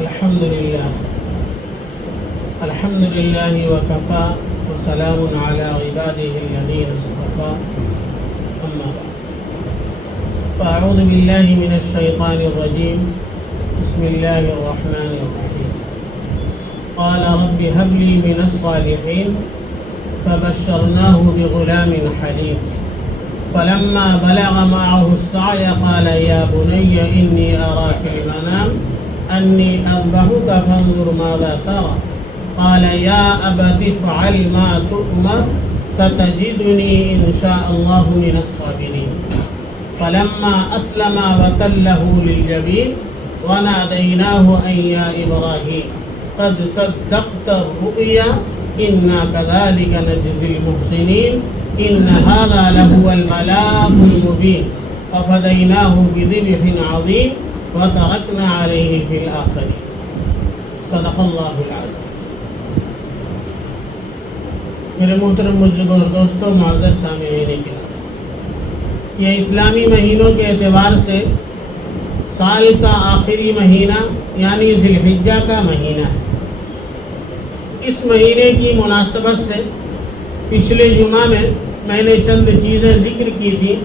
الحمد لله وكفى وسلام على عباده الذين اصطفى أما بعد فأعوذ بالله من الشيطان الرجيم بسم الله الرحمن الرحيم قال رب هب لي من الصالحين فبشرناه بغلام حليم فلما بلغ معه السعي قال يا بني إني أرى في المنام أني أذبحك فانظر ماذا ترى قال يا أبت افعل ما تؤمر ستجدني إن شاء الله من الصابرين فلما أسلما وتله للجبين وناديناه أن يا إبراهيم قد صدقت الرؤيا إنا كذلك نجزي المحسنين إن هذا لهو البلاغ المبين وفديناه بذبح عظيم وتركنا عليه في الآخرين صدق الله العظيم. میرے محترم بزرگوں اور دوستوں، معزز سامعین کرام، یہ اسلامی مہینوں کے اعتبار سے سال کا آخری مہینہ یعنی ذی الحجہ کا مہینہ ہے. اس مہینے کی مناسبت سے پچھلے جمعہ میں نے چند چیزیں ذکر کی تھیں،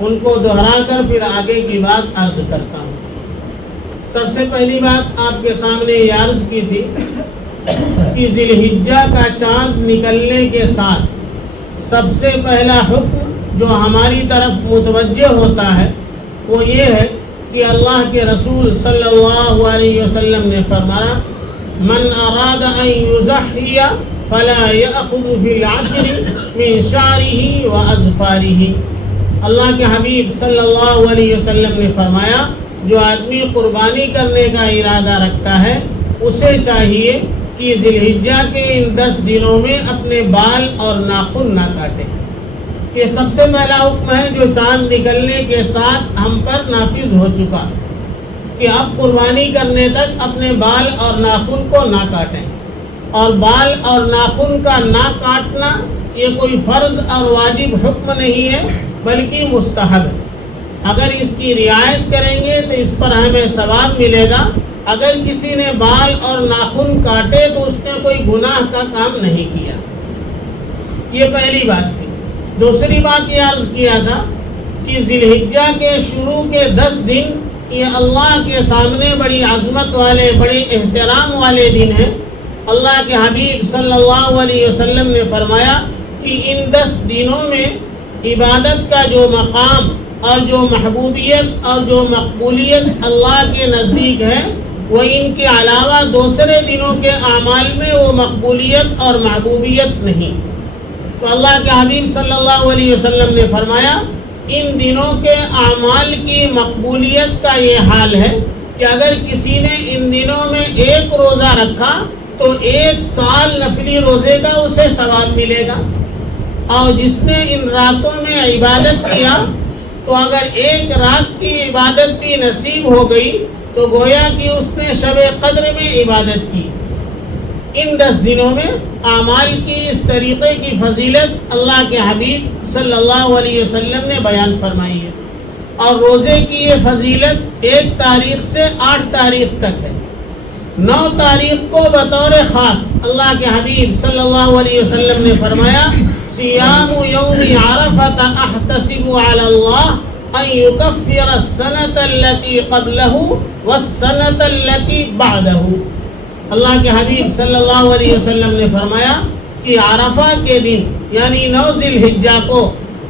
ان کو دہرا کر پھر آگے کی بات عرض کرتا ہوں. سب سے پہلی بات آپ کے سامنے یہ عرض کی تھی کہ ذی الحجہ کا چاند نکلنے کے ساتھ سب سے پہلا حکم جو ہماری طرف متوجہ ہوتا ہے وہ یہ ہے کہ اللہ کے رسول صلی اللہ علیہ وسلم نے فرمایا من اراد ان یضحی فلا یأخذ فی العشر من شعرہ واظفارہ. اللہ کے حبیب صلی اللہ علیہ وسلم نے فرمایا جو آدمی قربانی کرنے کا ارادہ رکھتا ہے اسے چاہیے کہ ذی الحجہ کے ان 10 دنوں میں اپنے بال اور ناخن نہ کاٹے. یہ سب سے پہلا حکم ہے جو چاند نکلنے کے ساتھ ہم پر نافذ ہو چکا کہ اب قربانی کرنے تک اپنے بال اور ناخن کو نہ کاٹیں. اور بال اور ناخن کا نہ کاٹنا یہ کوئی فرض اور واجب حکم نہیں ہے بلکہ مستحب ہے. اگر اس کی رعایت کریں گے تو اس پر ہمیں ثواب ملے گا. اگر کسی نے بال اور ناخن کاٹے تو اس نے کوئی گناہ کا کام نہیں کیا. یہ پہلی بات تھی. دوسری بات یہ عرض کیا تھا کہ ذی الحجہ کے شروع کے 10 دن یہ اللہ کے سامنے بڑی عظمت والے، بڑے احترام والے دن ہیں. اللہ کے حبیب صلی اللہ علیہ وسلم نے فرمایا کہ ان 10 دنوں میں عبادت کا جو مقام اور جو محبوبیت اور جو مقبولیت اللہ کے نزدیک ہے وہ ان کے علاوہ دوسرے دنوں کے اعمال میں وہ مقبولیت اور محبوبیت نہیں. تو اللہ کے حبیب صلی اللہ علیہ وسلم نے فرمایا ان دنوں کے اعمال کی مقبولیت کا یہ حال ہے کہ اگر کسی نے ان دنوں میں ایک روزہ رکھا تو 1 سال نفلی روزے کا اسے ثواب ملے گا. اور جس نے ان راتوں میں عبادت کیا تو اگر 1 رات کی عبادت بھی نصیب ہو گئی تو گویا کہ اس نے شب قدر میں عبادت کی. ان 10 دنوں میں اعمال کی اس طریقے کی فضیلت اللہ کے حبیب صلی اللہ علیہ وسلم نے بیان فرمائی ہے. اور روزے کی یہ فضیلت 1 تاریخ سے 8 تاریخ تک ہے. 9 تاریخ کو بطور خاص اللہ کے حبیب صلی اللہ علیہ وسلم نے فرمایا سیام یوم عرفۃ احتسب علی اللہ ان یکفر السنۃ التي قبلہ والسنۃ التي بعدہ. اللہ کے حبیب صلی اللہ علیہ وسلم نے فرمایا کہ عرفہ کے دن یعنی 9 ذی الحجہ کو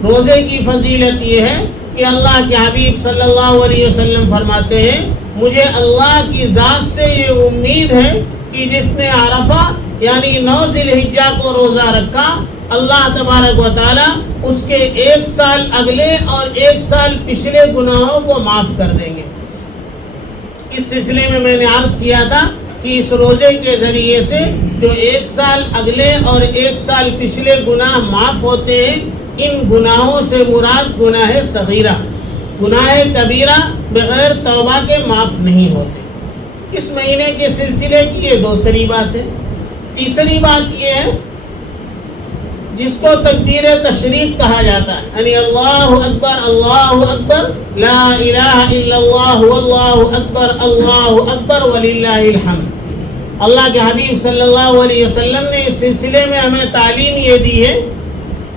روزے کی فضیلت یہ ہے کہ اللہ کے حبیب صلی اللہ علیہ وسلم فرماتے ہیں مجھے اللہ کی ذات سے یہ امید ہے کہ جس نے عرفہ یعنی 9 ذی الحجہ کو روزہ رکھا اللہ تبارک و تعالی اس کے 1 سال اگلے اور 1 سال پچھلے گناہوں کو معاف کر دیں گے. اس سلسلے میں نے عرض کیا تھا کہ اس روزے کے ذریعے سے جو 1 سال اگلے اور 1 سال پچھلے گناہ معاف ہوتے ہیں ان گناہوں سے مراد گناہ صغیرہ، گناہ کبیرہ بغیر توبہ کے معاف نہیں ہوتے. اس مہینے کے سلسلے کی یہ دوسری بات ہے. تیسری بات یہ ہے جس کو تکبیر تشریق کہا جاتا ہے، یعنی اللہ اکبر لا الہ الا اللہ واللہ اکبر وللہ الحمد۔ اللہ کے حبیب صلی اللہ علیہ وسلم نے اس سلسلے میں ہمیں تعلیم یہ دی ہے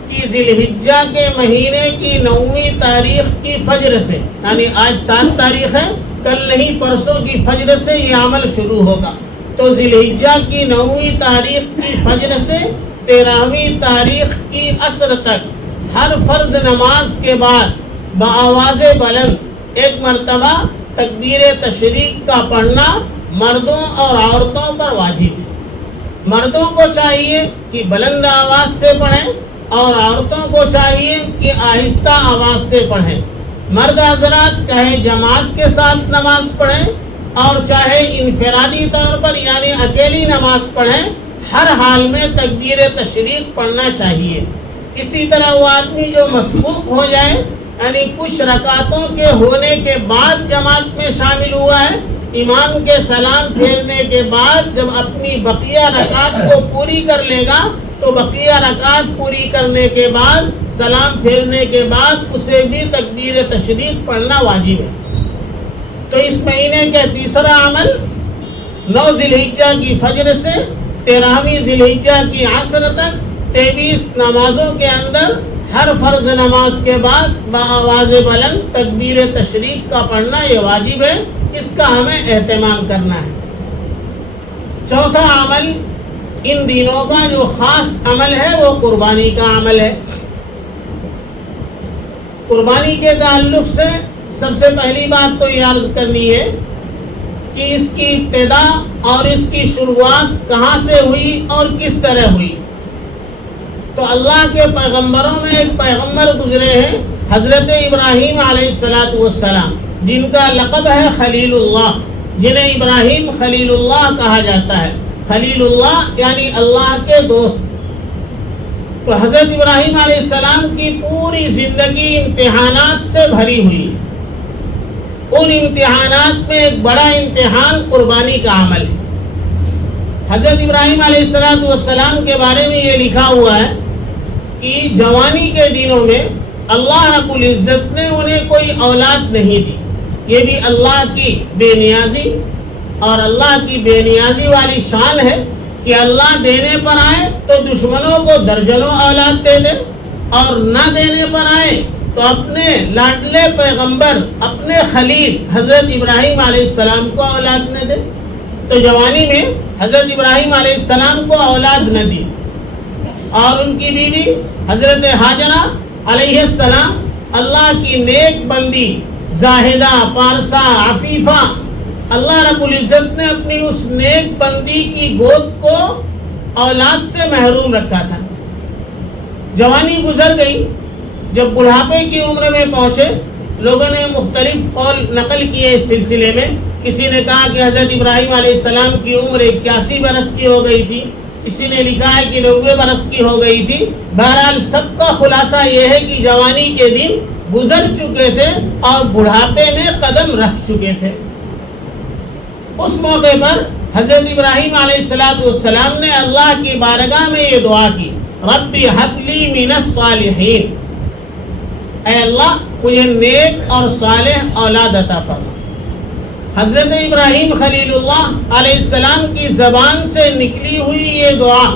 کہ ذی الحجہ کے مہینے کی 9ویں تاریخ کی فجر سے، یعنی آج 7 تاریخ ہے، کل نہیں پرسوں کی فجر سے یہ عمل شروع ہوگا۔ تو ذی الحجہ کی 9ویں تاریخ کی فجر سے 13ویں تاریخ کی عصر تک ہر فرض نماز کے بعد بآواز بلند 1 مرتبہ تکبیر تشریق کا پڑھنا مردوں اور عورتوں پر واجب ہے۔ مردوں کو چاہیے کہ بلند آواز سے پڑھیں اور عورتوں کو چاہیے کہ آہستہ آواز سے پڑھیں۔ مرد حضرات چاہے جماعت کے ساتھ نماز پڑھیں اور چاہے انفرادی طور پر یعنی اکیلی نماز پڑھیں، ہر حال میں تکبیر تشریق پڑھنا چاہیے۔ اسی طرح وہ آدمی جو مسبوق ہو جائے، یعنی کچھ رکعتوں کے ہونے کے بعد جماعت میں شامل ہوا ہے، امام کے سلام پھیرنے کے بعد جب اپنی بقیہ رکعت کو پوری کر لے گا تو بقیہ رکعت پوری کرنے کے بعد سلام پھیرنے کے بعد اسے بھی تکبیر تشریق پڑھنا واجب ہے۔ تو اس مہینے کا تیسرا عمل 9 ذی الحجہ کی فجر سے 13ویں ذی الحجہ کی عصر تک 23 نمازوں کے اندر ہر فرض نماز کے بعد بآواز بلند تکبیر تشریق کا پڑھنا یہ واجب ہے، اس کا ہمیں اہتمام کرنا ہے۔ چوتھا عمل ان دنوں کا جو خاص عمل ہے وہ قربانی کا عمل ہے۔ قربانی کے تعلق سے سب سے پہلی بات تو یہ عرض کرنی ہے کہ اس کی ابتدا اور اس کی شروعات کہاں سے ہوئی اور کس طرح ہوئی۔ تو اللہ کے پیغمبروں میں ایک پیغمبر گزرے ہیں حضرت ابراہیم علیہ السلام، جن کا لقب ہے خلیل اللہ، جنہیں ابراہیم خلیل اللہ کہا جاتا ہے۔ خلیل اللہ یعنی اللہ کے دوست۔ تو حضرت ابراہیم علیہ السلام کی پوری زندگی امتحانات سے بھری ہوئی ہے۔ ان امتحانات میں ایک بڑا امتحان قربانی کا عمل ہے۔ حضرت ابراہیم علیہ السلام کے بارے میں یہ لکھا ہوا ہے کہ جوانی کے دنوں میں اللہ رب العزت نے انہیں کوئی اولاد نہیں دی۔ یہ بھی اللہ کی بے نیازی اور اللہ کی بے نیازی والی شان ہے کہ اللہ دینے پر آئے تو دشمنوں کو درجنوں اولاد دے دے، اور نہ دینے پر آئے تو اپنے لاڈلے پیغمبر اپنے خلیل حضرت ابراہیم علیہ السلام کو اولاد نہ دے۔ تو جوانی میں حضرت ابراہیم علیہ السلام کو اولاد نہ دی، اور ان کی بیوی حضرت ہاجرہ علیہ السلام اللہ کی نیک بندی، زاہدہ، پارسا، عفیفہ، اللہ رب العزت نے اپنی اس نیک بندی کی گود کو اولاد سے محروم رکھا تھا۔ جوانی گزر گئی، جب بڑھاپے کی عمر میں پہنچے، لوگوں نے مختلف قول نقل کیے اس سلسلے میں۔ کسی نے کہا کہ حضرت ابراہیم علیہ السلام کی عمر 81 برس کی ہو گئی تھی، کسی نے لکھا ہے کہ 90 برس کی ہو گئی تھی۔ بہرحال سب کا خلاصہ یہ ہے کہ جوانی کے دن گزر چکے تھے اور بڑھاپے میں قدم رکھ چکے تھے۔ اس موقع پر حضرت ابراہیم علیہ السلام نے اللہ کی بارگاہ میں یہ دعا کی، ربی ہب لی من الصالحین، اے اللہ مجھے نیک اور صالح اولاد عطا فرما۔ حضرت ابراہیم خلیل اللہ علیہ السلام کی زبان سے نکلی ہوئی یہ دعا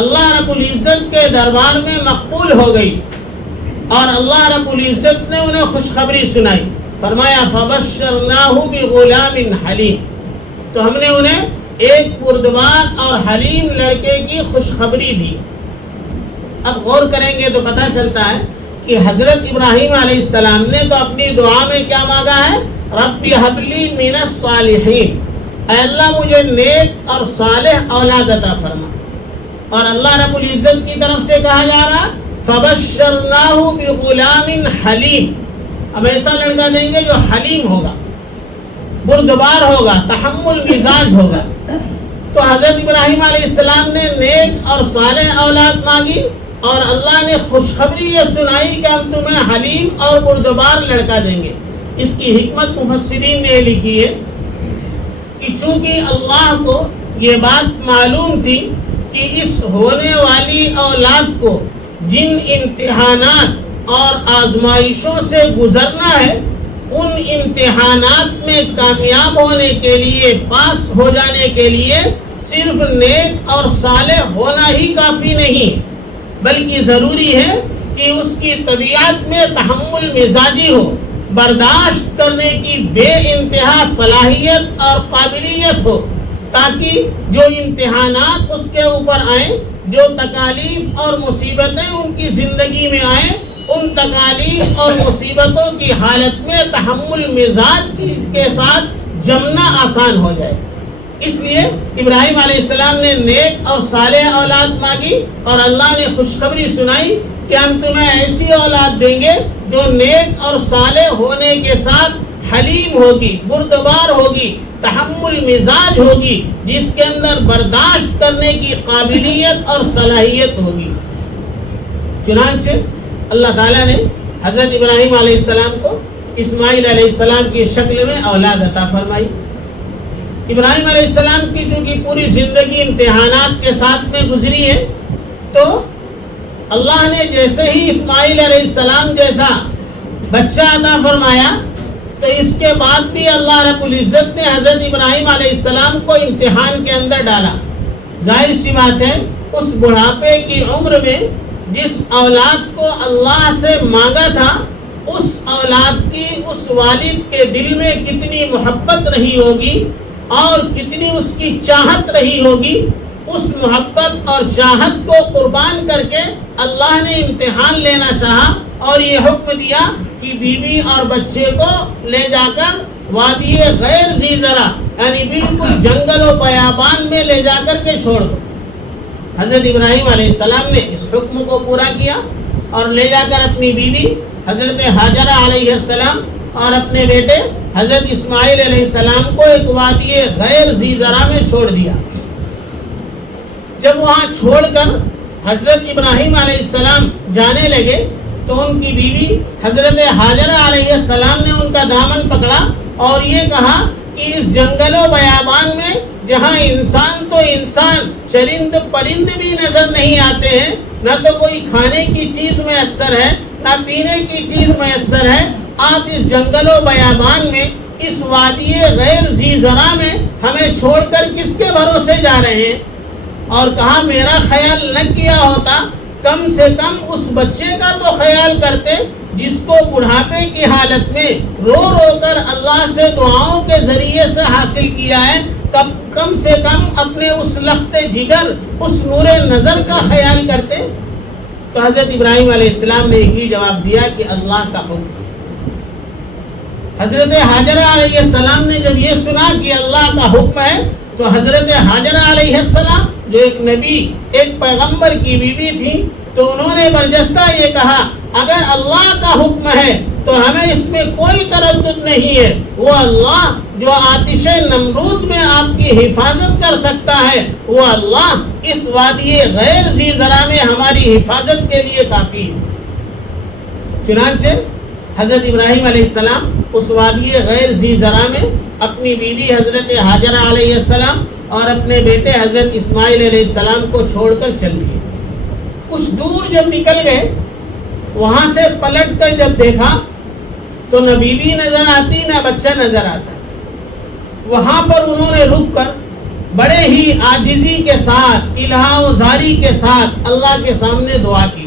اللہ رب العزت کے دربار میں مقبول ہو گئی، اور اللہ رب العزت نے انہیں خوشخبری سنائی۔ فرمایا فبشرناہ بغلام حلیم، تو ہم نے انہیں ایک بردبار اور حلیم لڑکے کی خوشخبری دی۔ اب غور کریں گے تو پتہ چلتا ہے کہ حضرت ابراہیم علیہ السلام نے تو اپنی دعا میں کیا مانگا ہے، ربی حب لی من الصالحین، اے اللہ مجھے نیک اور صالح اولاد عطا فرما۔ اور اللہ رب العزت کی طرف سے کہا جا رہا فبشرناہ بغلام حلیم، اب ایسا لڑکا دیں گے جو حلیم ہوگا، بردبار ہوگا، تحمل مزاج ہوگا۔ تو حضرت ابراہیم علیہ السلام نے نیک اور صالح اولاد مانگی، اور اللہ نے خوشخبری یہ سنائی کہ ہم تمہیں حلیم اور بردبار لڑکا دیں گے۔ اس کی حکمت مفسرین نے لکھی ہے کہ چونکہ اللہ کو یہ بات معلوم تھی کہ اس ہونے والی اولاد کو جن امتحانات اور آزمائشوں سے گزرنا ہے، ان امتحانات میں کامیاب ہونے کے لیے، پاس ہو جانے کے لیے صرف نیک اور صالح ہونا ہی کافی نہیں، بلکہ ضروری ہے کہ اس کی طبیعت میں تحمل مزاجی ہو، برداشت کرنے کی بے انتہا صلاحیت اور قابلیت ہو، تاکہ جو امتحانات اس کے اوپر آئیں، جو تکالیف اور مصیبتیں ان کی زندگی میں آئیں، ان تکالیف اور مصیبتوں کی حالت میں تحمل مزاج کے ساتھ جمنا آسان ہو جائے۔ اس لیے ابراہیم علیہ السلام نے نیک اور صالح اولاد مانگی، اور اللہ نے خوشخبری سنائی کہ ہم تمہیں ایسی اولاد دیں گے جو نیک اور صالح ہونے کے ساتھ حلیم ہوگی، بردبار ہوگی، تحمل مزاج ہوگی، جس کے اندر برداشت کرنے کی قابلیت اور صلاحیت ہوگی۔ چنانچہ اللہ تعالیٰ نے حضرت ابراہیم علیہ السلام کو اسماعیل علیہ السلام کی شکل میں اولاد عطا فرمائی۔ ابراہیم علیہ السلام کی چونکہ پوری زندگی امتحانات کے ساتھ میں گزری ہے، تو اللہ نے جیسے ہی اسماعیل علیہ السلام جیسا بچہ عطا فرمایا، تو اس کے بعد بھی اللہ رب العزت نے حضرت ابراہیم علیہ السلام کو امتحان کے اندر ڈالا۔ ظاہر سی بات ہے، اس بڑھاپے کی عمر میں جس اولاد کو اللہ سے مانگا تھا، اس اولاد کی اس والد کے دل میں کتنی محبت رہی ہوگی اور کتنی اس کی چاہت رہی ہوگی۔ اس محبت اور چاہت کو قربان کر کے اللہ نے امتحان لینا چاہا اور یہ حکم دیا کہ بیوی اور بچے کو لے جا کر وادی غیر ذی زرع، یعنی بالکل جنگل و بیابان میں لے جا کر کے چھوڑ دو۔ حضرت ابراہیم علیہ السلام نے اس حکم کو پورا کیا اور لے جا کر اپنی بیوی حضرت ہاجرہ علیہ السلام اور اپنے بیٹے حضرت اسماعیل علیہ السلام کو ایک وادی غیر ذی زرع میں چھوڑ دیا۔ جب وہاں چھوڑ کر حضرت ابراہیم علیہ السلام جانے لگے تو ان کی بیوی حضرت ہاجرہ علیہ السلام نے ان کا دامن پکڑا اور یہ کہا کہ اس جنگل و بیابان میں جہاں انسان تو انسان، چرند پرند بھی نظر نہیں آتے ہیں، نہ تو کوئی کھانے کی چیز میسر ہے، نہ پینے کی چیز میسر ہے، آپ اس جنگل و بیابان میں، اس وادی غیر ذی زرع میں ہمیں چھوڑ کر کس کے بھروسے جا رہے ہیں؟ اور کہا میرا خیال نہ کیا ہوتا، کم سے کم اس بچے کا تو خیال کرتے جس کو بڑھاپے کی حالت میں رو رو کر اللہ سے دعاؤں کے ذریعے سے حاصل کیا ہے، کم سے کم اپنے اس لخت جگر، اس نور نظر کا خیال کرتے۔ تو حضرت ابراہیم علیہ السلام نے ایک ہی جواب دیا کہ اللہ کا حکم۔ حضرت ہاجرہ علیہ السلام نے جب یہ سنا کہ اللہ کا حکم ہے، تو حضرت ہاجرہ علیہ السلام جو ایک نبی، ایک پیغمبر کی بیوی تھی، تو انہوں نے برجستہ یہ کہا اگر اللہ کا حکم ہے تو ہمیں اس میں کوئی تردد نہیں ہے، وہ اللہ جو آتش نمرود میں آپ کی حفاظت کر سکتا ہے، وہ اللہ اس وادی غیر ذی زرع میں ہماری حفاظت کے لیے کافی ہے۔ چنانچہ حضرت ابراہیم علیہ السلام اس وادی غیر ذی زرع میں اپنی بیوی حضرت ہاجرہ علیہ السلام اور اپنے بیٹے حضرت اسماعیل علیہ السلام کو چھوڑ کر چل دیے۔ کچھ دور جب نکل گئے، وہاں سے پلٹ کر جب دیکھا تو نہ بیوی نظر آتی نہ بچہ نظر آتا۔ وہاں پر انہوں نے رک کر بڑے ہی عاجزی کے ساتھ، الہا و زاری کے ساتھ اللہ کے سامنے دعا کی،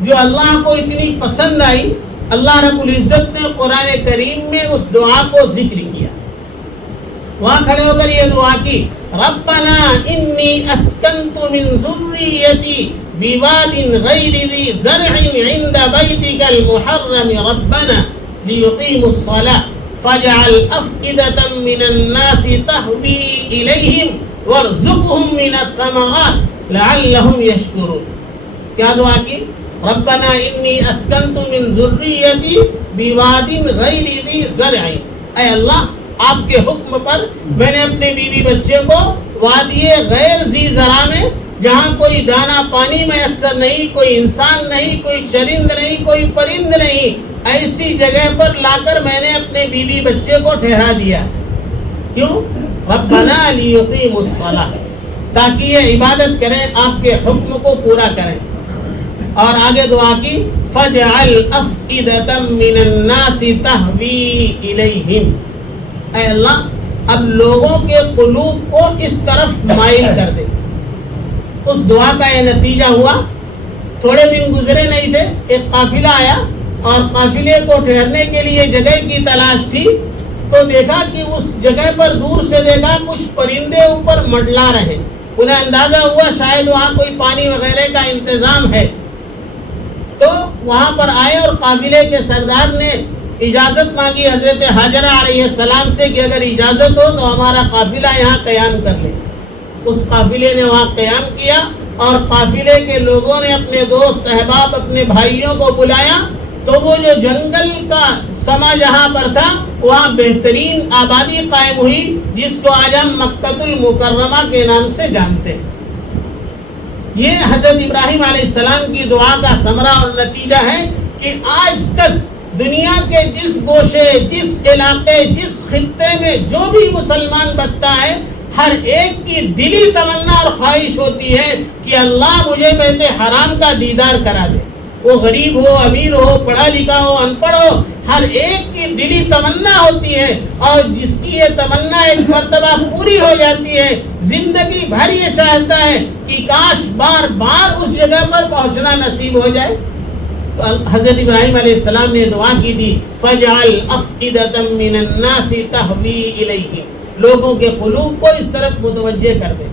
جو اللہ کو اتنی پسند آئی۔ اللہ رب العزت نے قرآن کریم میں اس دعا کو ذکر کیا۔ وہاں کھڑے ہو کر یہ دعا کی، ربنا انی اسکنت من ذریتی بواد غیر ذی زرع عند بیتک المحرم ربنا لیقیموا الصلاة فاجعل افئدة من الناس تهوی الیہم وارزقهم من الثمرات لعلهم یشکرون۔ کیا دعا کی؟ ربنا انی اسکنت من ذریتی بواد غیر ذی زرع، اے اللہ آپ کے حکم پر میں نے اپنے بیوی بچے کو وادی غیر ذی زرع میں، جہاں کوئی دانہ پانی میسر نہیں، کوئی انسان نہیں، کوئی چرند نہیں، کوئی پرند نہیں، ایسی جگہ پر لا کر میں نے اپنے بیوی بچے کو ٹھہرا دیا۔ کیوں؟ ربنا لیقیموا الصلاۃ، تاکہ یہ عبادت کریں، آپ کے حکم کو پورا کریں۔ اور آگے دعا کی فَجْعَلْ أَفْئِدَةً مِّنَ النَّاسِ تَهْوِي إِلَيْهِمْ، اے اللہ اب لوگوں کے قلوب کو اس طرف مائل کر دے۔ اس دعا کا یہ نتیجہ ہوا، تھوڑے دن گزرے نہیں تھے، ایک قافلہ آیا اور قافلے کو ٹھہرنے کے لیے جگہ کی تلاش تھی، تو دیکھا کہ اس جگہ پر دور سے دیکھا کچھ پرندے اوپر منڈلا رہے۔ انہیں اندازہ ہوا شاید وہاں کوئی پانی وغیرہ کا انتظام ہے، تو وہاں پر آئے اور قافلے کے سردار نے اجازت مانگی حضرت حاجرہ علیہ السلام سے کہ اگر اجازت ہو تو ہمارا قافلہ یہاں قیام کر لے۔ اس قافلے نے وہاں قیام کیا اور قافلے کے لوگوں نے اپنے دوست احباب اپنے بھائیوں کو بلایا، تو وہ جو جنگل کا سما جہاں پر تھا وہاں بہترین آبادی قائم ہوئی، جس کو آج ہم مکۃ المکرمہ کے نام سے جانتے ہیں۔ یہ حضرت ابراہیم علیہ السلام کی دعا کا ثمرہ اور نتیجہ ہے کہ آج تک دنیا کے جس گوشے، جس علاقے، جس خطے میں جو بھی مسلمان بستا ہے، ہر ایک کی دلی تمنا اور خواہش ہوتی ہے کہ اللہ مجھے بیت حرام کا دیدار کرا دے۔ وہ غریب ہو، امیر ہو، پڑھا لکھا ہو، ان پڑھ ہو، ہر ایک کی دلی تمنا ہوتی ہے، اور جس کی یہ تمنا ایک مرتبہ پوری ہو جاتی ہے زندگی بھر یہ چاہتا ہے کہ کاش بار بار اس جگہ پر پہنچنا نصیب ہو جائے۔ تو حضرت ابراہیم علیہ السلام نے دعا کی تھی فَجْعَلْ أَفْئِدَةً مِّنَ النَّاسِ تَهْوِي إِلَيْهِمْ، لوگوں کے قلوب کو اس طرف متوجہ کر دے۔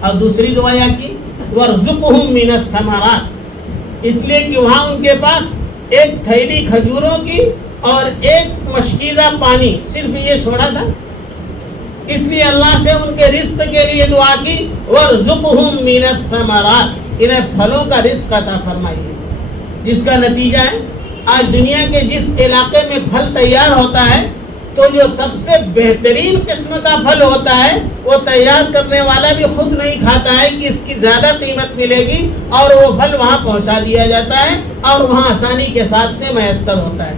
اور دوسری دعا یہ کی وَارْزُقْهُم مِّنَ الثَّمَرَاتِ، اس لیے کہ وہاں ان کے پاس ایک تھیلی کھجوروں کی اور ایک مشکیزہ پانی صرف یہ چھوڑا تھا، اس لیے اللہ سے ان کے رزق کے لیے دعا کی وَارْزُقْهُم مِّنَ الثَّمَرَاتِ، انہیں پھلوں کا رزق عطا فرمائیے، جس کا نتیجہ ہے آج دنیا کے جس علاقے میں پھل تیار ہوتا ہے تو جو سب سے بہترین قسم کا پھل ہوتا ہے وہ تیار کرنے والا بھی خود نہیں کھاتا ہے کہ اس کی زیادہ قیمت ملے گی، اور وہ پھل وہاں پہنچا دیا جاتا ہے اور وہاں آسانی کے ساتھ میں میسر ہوتا ہے۔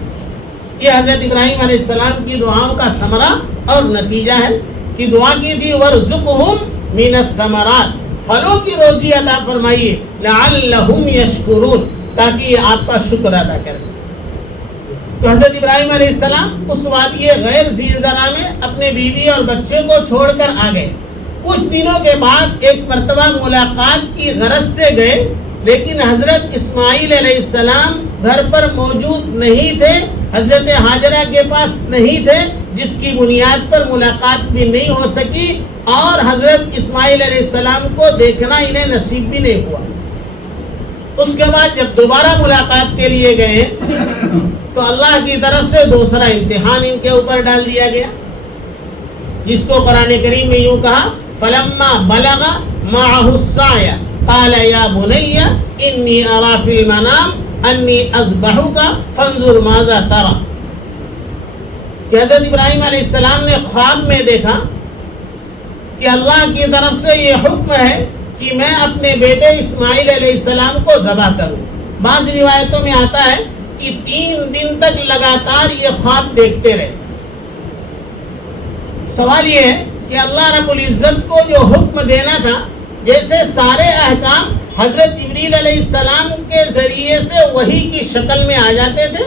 یہ حضرت ابراہیم علیہ السلام کی دعاؤں کا ثمرہ اور نتیجہ ہے کہ دعا کی تھی وَارْزُقْهُم مِّنَ الثَّمَرَاتِ، پھلوں کی روزی عطا فرمائیے، لَعَلَّهُمْ يَشْكُرُونَ، تاکہ یہ آپ کا شکر ادا کریں۔ تو حضرت ابراہیم علیہ السلام اس وادی غیر ذی زرع میں اپنے بیوی اور بچے کو چھوڑ کر آ گئے۔ کچھ دنوں کے بعد ایک مرتبہ ملاقات کی غرض سے گئے، لیکن حضرت اسماعیل علیہ السلام گھر پر موجود نہیں تھے، حضرت حاجرہ کے پاس نہیں تھے، جس کی بنیاد پر ملاقات بھی نہیں ہو سکی، اور حضرت اسماعیل علیہ السلام کو دیکھنا انہیں نصیب بھی نہیں ہوا۔ اس کے بعد جب دوبارہ ملاقات کے لیے گئے تو اللہ کی طرف سے دوسرا امتحان ان کے اوپر ڈال دیا گیا، جس کو قرآن کریم میں یوں کہا فَلَمَّا بَلَغَ مَعَهُ السَّعْيَ قَالَ يَا بُنَيَّ إِنِّي أَرَىٰ فِي الْمَنَامِ أَنِّي أَذْبَحُكَ فَانظُرْ مَاذَا تَرَىٰ، کہ حضرت ابراہیم علیہ السلام نے خواب میں دیکھا کہ اللہ کی طرف سے یہ حکم ہے کہ میں اپنے بیٹے اسماعیل علیہ السلام کو ذبح کروں۔ بعض روایتوں میں آتا ہے کہ 3 دن تک لگاتار یہ خواب دیکھتے رہے۔ سوال یہ ہے کہ اللہ رب العزت کو جو حکم دینا تھا، جیسے سارے احکام حضرت جبریل علیہ السلام کے ذریعے سے وحی کی شکل میں آ جاتے تھے،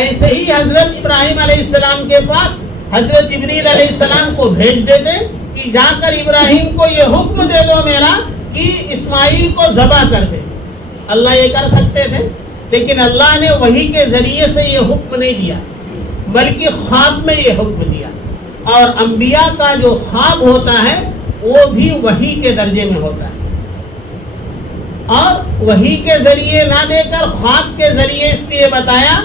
ایسے ہی حضرت ابراہیم علیہ السلام کے پاس حضرت جبریل علیہ السلام کو بھیج دیتے کہ جا کر ابراہیم کو یہ حکم دے دو میرا کہ اسماعیل کو ذبح کر دے۔ اللہ یہ کر سکتے تھے، لیکن اللہ نے وحی کے ذریعے سے یہ حکم نہیں دیا، بلکہ خواب میں یہ حکم دیا۔ اور انبیاء کا جو خواب ہوتا ہے وہ بھی وحی کے درجے میں ہوتا ہے، اور وحی کے ذریعے نہ دے کر خواب کے ذریعے اس لیے بتایا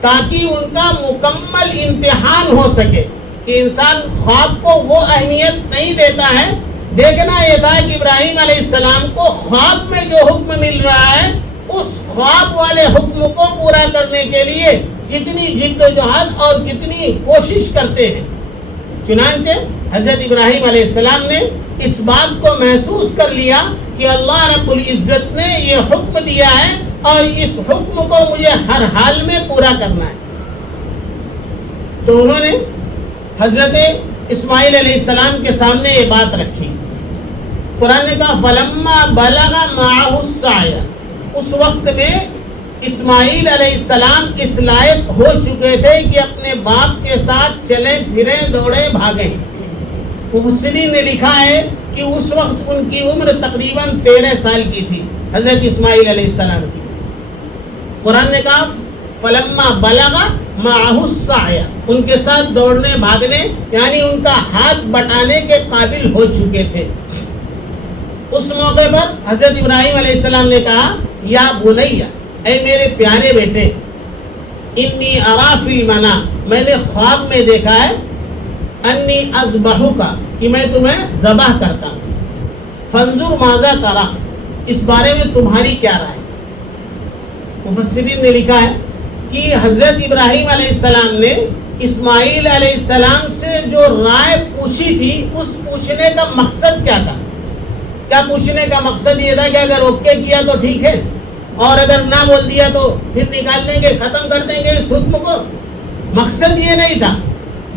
تاکہ ان کا مکمل امتحان ہو سکے کہ انسان خواب کو وہ اہمیت نہیں دیتا ہے۔ دیکھنا یہ تھا کہ ابراہیم علیہ السلام کو خواب میں جو حکم مل رہا ہے اس خواب والے حکم کو پورا کرنے کے لیے کتنی جد و جہد اور کتنی کوشش کرتے ہیں۔ چنانچہ حضرت ابراہیم علیہ السلام نے اس بات کو محسوس کر لیا کہ اللہ رب العزت نے یہ حکم دیا ہے اور اس حکم کو مجھے ہر حال میں پورا کرنا ہے۔ تو انہوں نے حضرت اسماعیل علیہ السلام کے سامنے یہ بات رکھی قرآن نے کہا فلما بلغ معه السعی، اس وقت میں اسماعیل علیہ السلام اس لائق ہو چکے تھے کہ اپنے باپ کے ساتھ چلیں پھریں دوڑیں بھاگیں۔ مفسرین نے لکھا ہے کہ اس وقت ان کی عمر تقریباً 13 سال کی تھی، حضرت اسماعیل علیہ السلام کی۔ قرآن نے کہا فلما بلغ معه السعی، ان کے ساتھ دوڑنے بھاگنے یعنی ان کا ہاتھ بٹانے کے قابل ہو چکے تھے۔ اس موقع پر حضرت ابراہیم علیہ السلام نے کہا یا بنیا، اے میرے پیارے بیٹے، انی ارا فی المنام، میں نے خواب میں دیکھا ہے، انی اذبحک، کہ میں تمہیں ذبح کرتا ہوں، فانظر ماذا ترا، اس بارے میں تمہاری کیا رائے؟ مفسرین نے لکھا ہے کہ حضرت ابراہیم علیہ السلام نے اسماعیل علیہ السلام سے جو رائے پوچھی تھی، اس پوچھنے کا مقصد کیا تھا؟ کیا پوچھنے کا مقصد یہ تھا کہ اگر اوکے کیا تو ٹھیک ہے، اور اگر نہ بول دیا تو پھر نکال دیں گے، ختم کر دیں گے اس حکم کو؟ مقصد یہ نہیں تھا،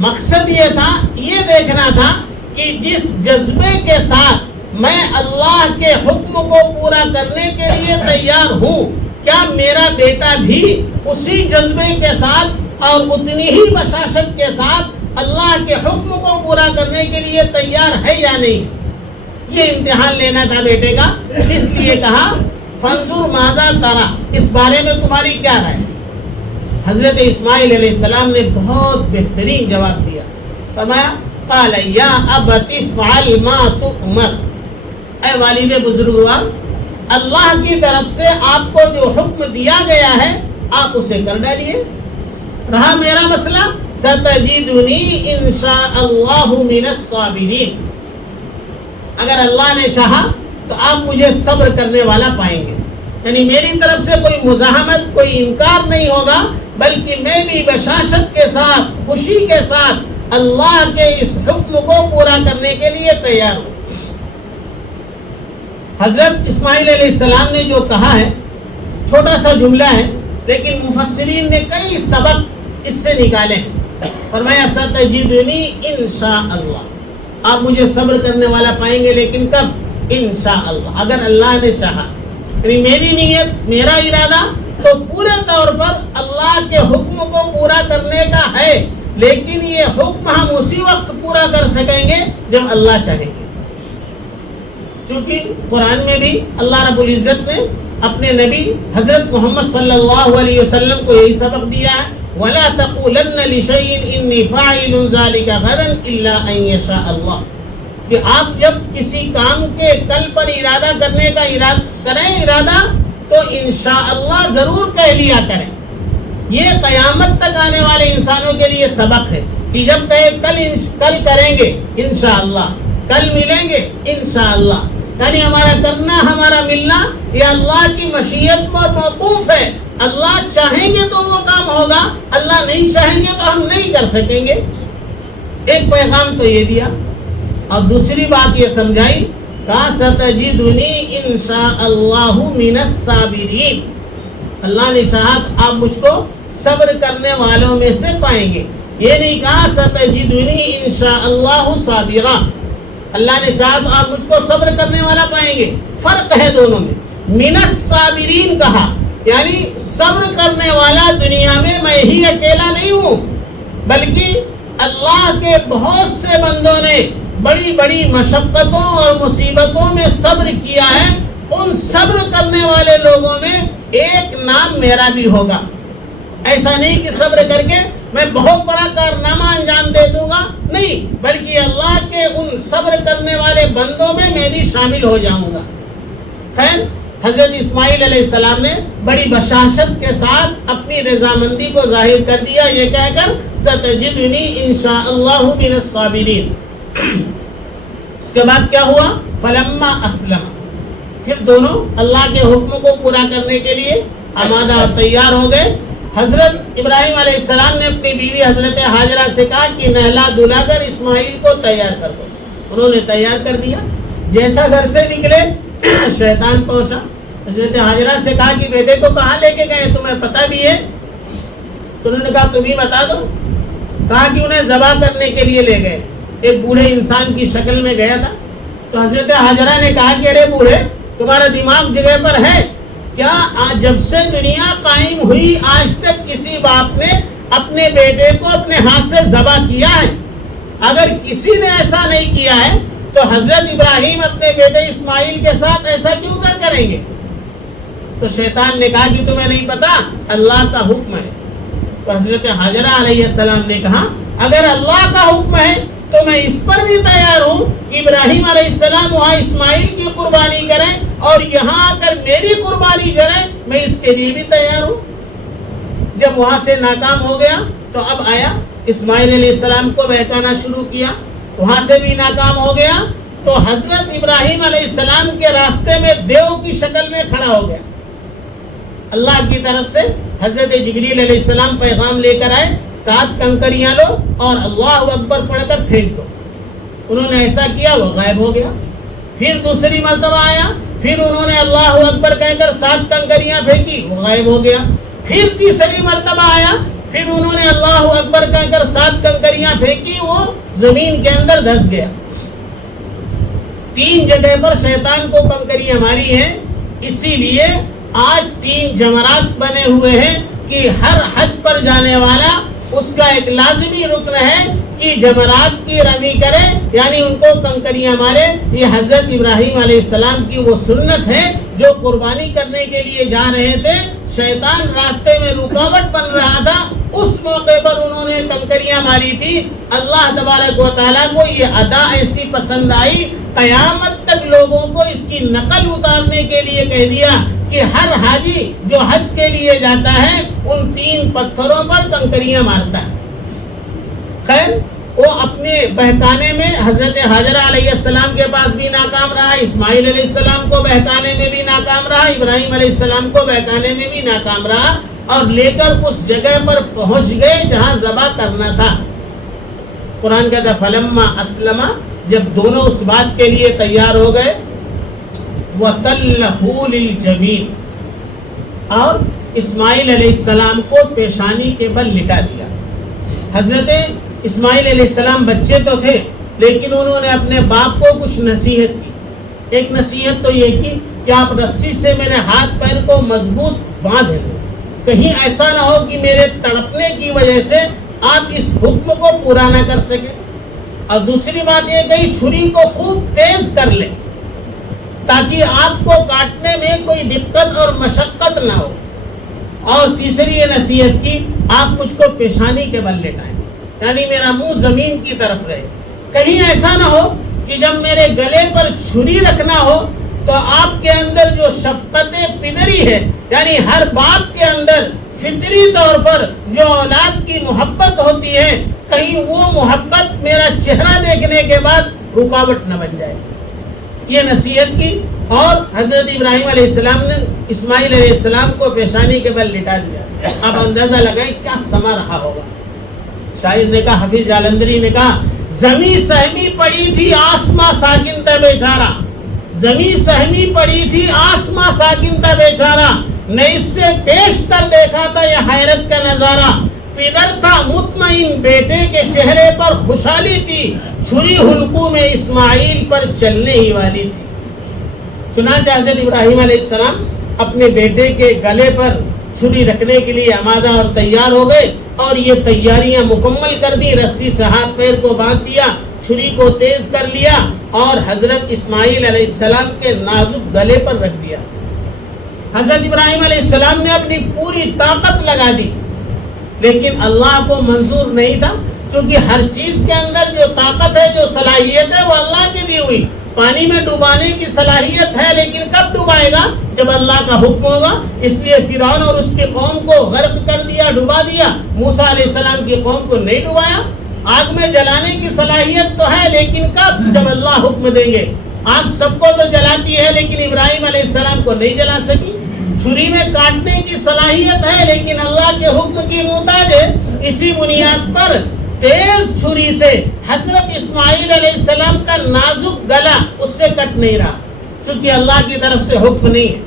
مقصد یہ تھا، یہ دیکھنا تھا کہ جس جذبے کے ساتھ میں اللہ کے حکم کو پورا کرنے کے لیے تیار ہوں، کیا میرا بیٹا بھی اسی جذبے کے ساتھ اور اتنی ہی بشاشت کے ساتھ اللہ کے حکم کو پورا کرنے کے لیے تیار ہے یا نہیں؟ یہ امتحان لینا تھا بیٹے کا، اس لیے کہا فانظر ماذا ترا، اس بارے میں تمہاری کیا رائے؟ حضرت اسماعیل علیہ السلام نے بہت بہترین جواب دیا، فرمایا قال یا ابت افعل ما تؤمر، اے والد بزرگوار، اللہ کی طرف سے آپ کو جو حکم دیا گیا ہے آپ اسے کر ڈالیے۔ رہا میرا مسئلہ، ستجدنی انشاء اللہ من الصابرین، اگر اللہ نے چاہا تو آپ مجھے صبر کرنے والا پائیں گے، یعنی میری طرف سے کوئی مزاحمت، کوئی انکار نہیں ہوگا، بلکہ میں بھی بشاشت کے ساتھ، خوشی کے ساتھ اللہ کے اس حکم کو پورا کرنے کے لیے تیار ہوں۔ حضرت اسماعیل علیہ السلام نے جو کہا ہے چھوٹا سا جملہ ہے، لیکن مفسرین نے کئی سبق اس سے نکالے ہیں۔ فرمایا ستجدنی انشاءاللہ، آپ مجھے صبر کرنے والا پائیں گے، لیکن کب؟ انشاءاللہ، اگر اللہ نے چاہا، یعنی میری نیت، میرا ارادہ تو پورے طور پر اللہ کے حکم کو پورا کرنے کا ہے، لیکن یہ حکم ہم اسی وقت پورا کر سکیں گے جب اللہ چاہیں گے۔ چونکہ قرآن میں بھی اللہ رب العزت نے اپنے نبی حضرت محمد صلی اللہ علیہ وسلم کو یہی سبق دیا ہے، وَلَا تَقُولَنَّ لِشَيْءٍ إِنِّي فَاعِلٌ ذَلِكَ غَدًا إِلَّا أَن يَشَاءَ اللَّهُ، کہ آپ جب کسی کام کے کل پر ارادہ کرنے کا ارادہ تو انشاءاللہ ضرور کہہ لیا کریں۔ یہ قیامت تک آنے والے انسانوں کے لیے سبق ہے کہ جب کہے کل کریں گے انشاءاللہ، کل ملیں گے انشاءاللہ، یعنی ہمارا کرنا، ہمارا ملنا یہ اللہ کی مشیت پر موقوف ہے۔ اللہ چاہیں گے تو وہ کام ہوگا، اللہ نہیں چاہیں گے تو ہم نہیں کر سکیں گے۔ ایک پیغام تو یہ دیا، اور دوسری بات یہ سمجھائی، کہا ستجدنی انشاء اللہ من الصابرین، اللہ نے چاہا تو آپ مجھ کو صبر کرنے والوں میں سے پائیں گے۔ یہ نہیں کہا ستجدنی انشاء اللہ صابرا، اللہ نے چاہا تو آپ مجھ کو صبر کرنے والا پائیں گے، فرق ہے دونوں میں۔ من الصابرین کہا، یعنی صبر کرنے والا دنیا میں ہی اکیلا نہیں ہوں، بلکہ اللہ کے بہت سے بندوں نے بڑی بڑی مشقتوں اور مصیبتوں میں صبر کیا ہے، ان صبر کرنے والے لوگوں میں ایک نام میرا بھی ہوگا۔ ایسا نہیں کہ صبر کر کے میں بہت بڑا کارنامہ انجام دے دوں گا، نہیں، بلکہ اللہ کے ان صبر کرنے والے بندوں میں بھی شامل ہو جاؤں گا۔ خیر، حضرت اسماعیل علیہ السلام نے بڑی بشاشت کے ساتھ اپنی رضامندی کو ظاہر کر دیا، یہ کہہ کر ستجدنی انشاء اللہ من الصابرین۔ اس کے بعد کیا ہوا؟ فلما اسلم، پھر دونوں اللہ کے حکم کو پورا کرنے کے لیے آمادہ اور تیار ہو گئے۔ حضرت ابراہیم علیہ السلام نے اپنی بیوی حضرت ہاجرہ سے کہا کہ نہلا دھلا کر اسماعیل کو تیار کر دو۔ انہوں نے تیار کر دیا۔ جیسا گھر سے نکلے شیطان پہنچا، حضرت ہاجرہ سے کہا کہ بیٹے کو کہاں لے کے گئے، تمہیں پتہ بھی ہے؟ تو انہوں نے کہا تم ہی بتا دو۔ کہا کہ انہیں ذبح کرنے کے لیے لے گئے، ایک بوڑھے انسان کی شکل میں گیا تھا، تو حضرت حاجرہ نے کہا کہ ارے بوڑھے تمہارا دماغ جگہ پر ہے کیا؟ جب سے دنیا قائم ہوئی آج تک کسی باپ نے اپنے بیٹے کو اپنے ہاتھ سے ذبح کیا ہے؟ اگر کسی نے ایسا نہیں کیا ہے تو حضرت ابراہیم اپنے بیٹے اسماعیل کے ساتھ ایسا کیوں کریں گے؟ تو شیطان نے کہا کہ تمہیں نہیں پتا اللہ کا حکم ہے. تو حضرت حاجرہ علیہ السلام نے کہا اگر اللہ کا حکم ہے تو میں اس پر بھی تیار ہوں کہ ابراہیم علیہ السلام وہاں اسماعیل کی قربانی کریں اور یہاں آ کر میری قربانی کریں، میں اس کے لیے بھی تیار ہوں. جب وہاں سے ناکام ہو گیا تو اب آیا اسماعیل علیہ السلام کو بہکانا شروع کیا، وہاں سے بھی ناکام ہو گیا تو حضرت ابراہیم علیہ السلام کے راستے میں دیو کی شکل میں کھڑا ہو گیا. اللہ کی طرف سے حضرت جبریل علیہ السلام پیغام لے کر آئے 7 کنکریاں لو اور اللہ اکبر پڑھ کر پھینک دو. انہوں نے ایسا کیا، وہ غائب ہو گیا. پھر دوسری مرتبہ آیا، پھر انہوں نے اللہ اکبر کہہ کر 7 کنکریاں پھینکی، وہ غائب ہو گیا. پھر تیسری مرتبہ آیا، پھر انہوں نے اللہ اکبر کہہ کر 7 کنکریاں پھینکی، وہ زمین کے اندر دھس گیا. 3 جگہ پر شیطان کو کنکریاں ماری ہیں. اسی لیے آج 3 جمرات بنے ہوئے ہیں کہ ہر حج پر جانے والا اس کا ایک لازمی رکن ہے کہ جمرات کی رمی کرے، یعنی ان کو کنکریاں مارے. یہ حضرت ابراہیم علیہ السلام کی وہ سنت ہے جو قربانی کرنے کے لیے جا رہے تھے، شیطان راستے میں رکاوٹ بن رہا تھا، اس موقع پر انہوں نے کنکریاں ماری تھی. اللہ تبارک و تعالیٰ کو یہ ادا ایسی پسند آئی، قیامت تک لوگوں کو اس کی نقل اتارنے کے لیے کہہ دیا کہ ہر حاجی جو حج کے لیے جاتا ہے ان 3 پتھروں پر کنکریاں مارتا ہے. خیر وہ اپنے بہکانے میں حضرت حاجرہ علیہ السلام کے پاس بھی ناکام رہا، اسماعیل علیہ السلام کو بہکانے میں بھی ناکام رہا، ابراہیم علیہ السلام کو بہکانے میں بھی ناکام رہا، اور لے کر اس جگہ پر پہنچ گئے جہاں ذبح کرنا تھا. قرآن کہتا ہے فلما اسلم، جب دونوں اس بات کے لیے تیار ہو گئے، وَتَلَّهُ لِلْجَبِينِ، اور اسماعیل علیہ السلام کو پیشانی کے بل لٹا دیا. حضرت اسماعیل علیہ السلام بچے تو تھے لیکن انہوں نے اپنے باپ کو کچھ نصیحت کی. ایک نصیحت تو یہ کی کہ آپ رسی سے میرے ہاتھ پیر کو مضبوط باندھ دیں، کہیں ایسا نہ ہو کہ میرے تڑپنے کی وجہ سے آپ اس حکم کو پورا نہ کر سکیں. اور دوسری بات یہ کہ چھری کو خوب تیز کر لیں تاکہ آپ کو کاٹنے میں کوئی دقت اور مشقت نہ ہو. اور تیسری یہ نصیحت کی آپ مجھ کو پیشانی کے بل لٹائیں، یعنی میرا منہ زمین کی طرف رہے. کہیں ایسا نہ ہو کہ جب میرے گلے پر چھری رکھنا ہو تو آپ کے اندر جو شفقت پدری ہے، یعنی ہر باپ کے اندر فطری طور پر جو اولاد کی محبت ہوتی ہے، کہیں وہ محبت میرا چہرہ دیکھنے کے بعد رکاوٹ نہ بن جائے. یہ نصیحت کی اور حضرت ابراہیم علیہ السلام نے اسماعیل علیہ السلام کو پیشانی کے بل لٹا دیا. اب اندازہ لگائیں کیا سما رہا ہوگا. شاعر نے کہا، حفیظ جالندری نے کہا، زمیں سہمی پڑی تھی آسماں ساکن تھا بیچارہ، زمیں سہمی پڑی تھی آسماں ساکن تھا بیچارہ، نے اس سے پیش کر دیکھا تھا یہ حیرت کا نظارہ. پدر تھا مطمئن بیٹے کے چہرے پر خوشحالی تھی، چھری حلقوں میں اسماعیل پر چلنے ہی والی تھی. چنانچہ حضرت ابراہیم علیہ السلام اپنے بیٹے کے گلے پر چھری رکھنے کے لیے آمادہ اور تیار ہو گئے، اور یہ تیاریاں مکمل کر دی. رسی سے ہاتھ پیر کو باندھ دیا، چھری کو تیز کر لیا اور حضرت اسماعیل علیہ السلام کے نازک گلے پر رکھ دیا. حضرت ابراہیم علیہ السلام نے اپنی پوری طاقت لگا دی، لیکن اللہ کو منظور نہیں تھا، چونکہ ہر چیز کے اندر جو طاقت ہے، جو صلاحیت ہے، وہ اللہ کی دی ہوئی. پانی میں ڈوبانے کی صلاحیت ہے لیکن کب ڈوبائے گا؟ جب اللہ کا حکم ہوگا. اس لیے فرعون اور اس کی قوم کو غرق کر دیا، ڈوبا دیا. موسیٰ علیہ السلام کی قوم کو نہیں ڈوبایا. آگ میں جلانے کی صلاحیت تو ہے لیکن کب؟ جب اللہ حکم دیں گے. آگ سب کو تو جلاتی ہے لیکن ابراہیم علیہ السلام کو نہیں جلا سکی. چھری میں کاٹنے کی صلاحیت ہے لیکن اللہ کے حکم کی محتاج ہے. اسی بنیاد پر تیز چھری سے حضرت اسماعیل علیہ السلام کا نازک گلا اس سے کٹ نہیں رہا، چونکہ اللہ کی طرف سے حکم نہیں ہے.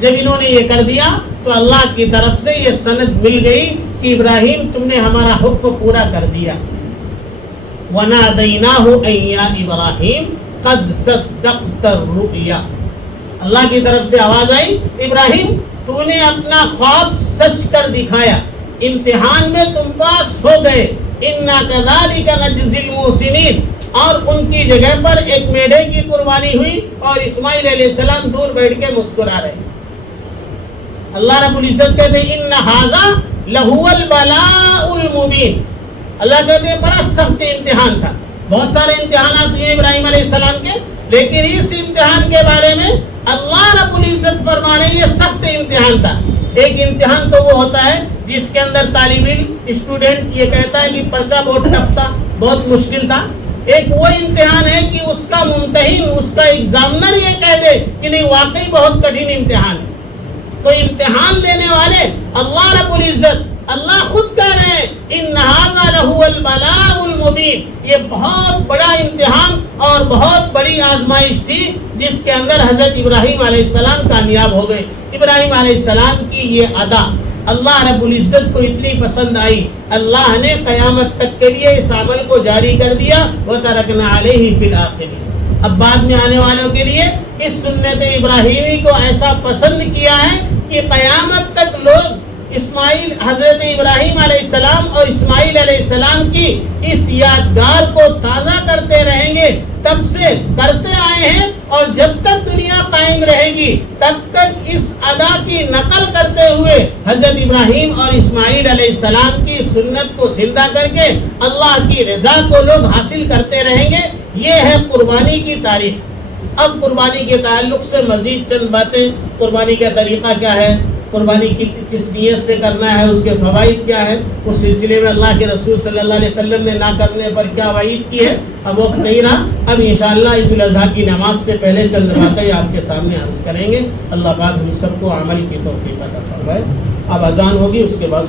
جب انہوں نے یہ کر دیا تو اللہ کی طرف سے یہ سند مل گئی کہ ابراہیم تم نے ہمارا حکم پورا کر دیا. وَنَادَيْنَاهُ أَن يَا إِبْرَاهِيمُ، قد صدقت الرؤیا، اللہ کی طرف سے آواز آئی، ابراہیم تو نے اپنا خواب سچ کر دکھایا، امتحان میں تم پاس ہو گئے، انا کذالک نجزی المحسنین، اور ان کی جگہ پر ایک میڑھے کی قربانی ہوئی اور اسماعیل علیہ السلام دور بیٹھ کے مسکرا رہے۔ اللہ رب العزت کہتے ہیں ان ھذا لہو البلاء المبین، اللہ کہتے ہیں بڑا سخت امتحان تھا۔ بہت سارے امتحانات ہوئے ابراہیم علیہ السلام کے، لیکن اس امتحان کے بارے میں اللہ رب العزت فرما رہے ہیں یہ سخت امتحان تھا۔ ایک امتحان تو وہ ہوتا ہے جس کے اندر طالب علم اسٹوڈنٹ یہ کہتا ہے کہ پرچہ بہت ٹف تھا، بہت مشکل تھا۔ ایک وہ امتحان ہے کہ اس کا ممتحن، اس کا ایگزامنر یہ کہہ دے کہ نہیں واقعی بہت کٹھن امتحان ہے۔ تو امتحان لینے والے اللہ رب العزت، اللہ خود کہہ رہے ہیں ان ھذا لہو البلاء المبین، یہ بہت بڑا امتحان اور بہت بڑی آزمائش تھی جس کے اندر حضرت ابراہیم علیہ السلام کامیاب ہو گئے۔ ابراہیم علیہ السلام کی یہ ادا اللہ رب العزت کو اتنی پسند آئی، اللہ نے قیامت تک کے لیے اس عمل کو جاری کر دیا، وَتَرَكْنَا عَلَيْهِ فِي الْآخِرِينَ۔ اب بعد میں آنے والوں کے لیے اس سنت ابراہیمی کو ایسا پسند کیا ہے کہ قیامت تک لوگ اسماعیل، حضرت ابراہیم علیہ السلام اور اسماعیل علیہ السلام کی اس یادگار کو تازہ کرتے رہیں گے، تب سے کرتے آئے ہیں، اور جب تک دنیا قائم رہے گی تب تک اس ادا کی نقل کرتے ہوئے حضرت ابراہیم اور اسماعیل علیہ السلام کی سنت کو زندہ کر کے اللہ کی رضا کو لوگ حاصل کرتے رہیں گے۔ یہ ہے قربانی کی تاریخ۔ اب قربانی کے تعلق سے مزید چند باتیں، قربانی کا طریقہ کیا ہے، قربانی کس نیت سے کرنا ہے، اس کے فوائد کیا ہے، اس سلسلے میں اللہ کے رسول صلی اللہ علیہ وسلم نے نہ کرنے پر کیا وعید کی ہے، اب وقت نہیں رہا۔ اب انشاءاللہ عید الاضحیٰ کی نماز سے پہلے چند باتیں آپ کے سامنے عرض کریں گے۔ اللہ پاک ہم سب کو عمل کی توفیق عطا فرمائے۔ اب اذان ہوگی، اس کے بعد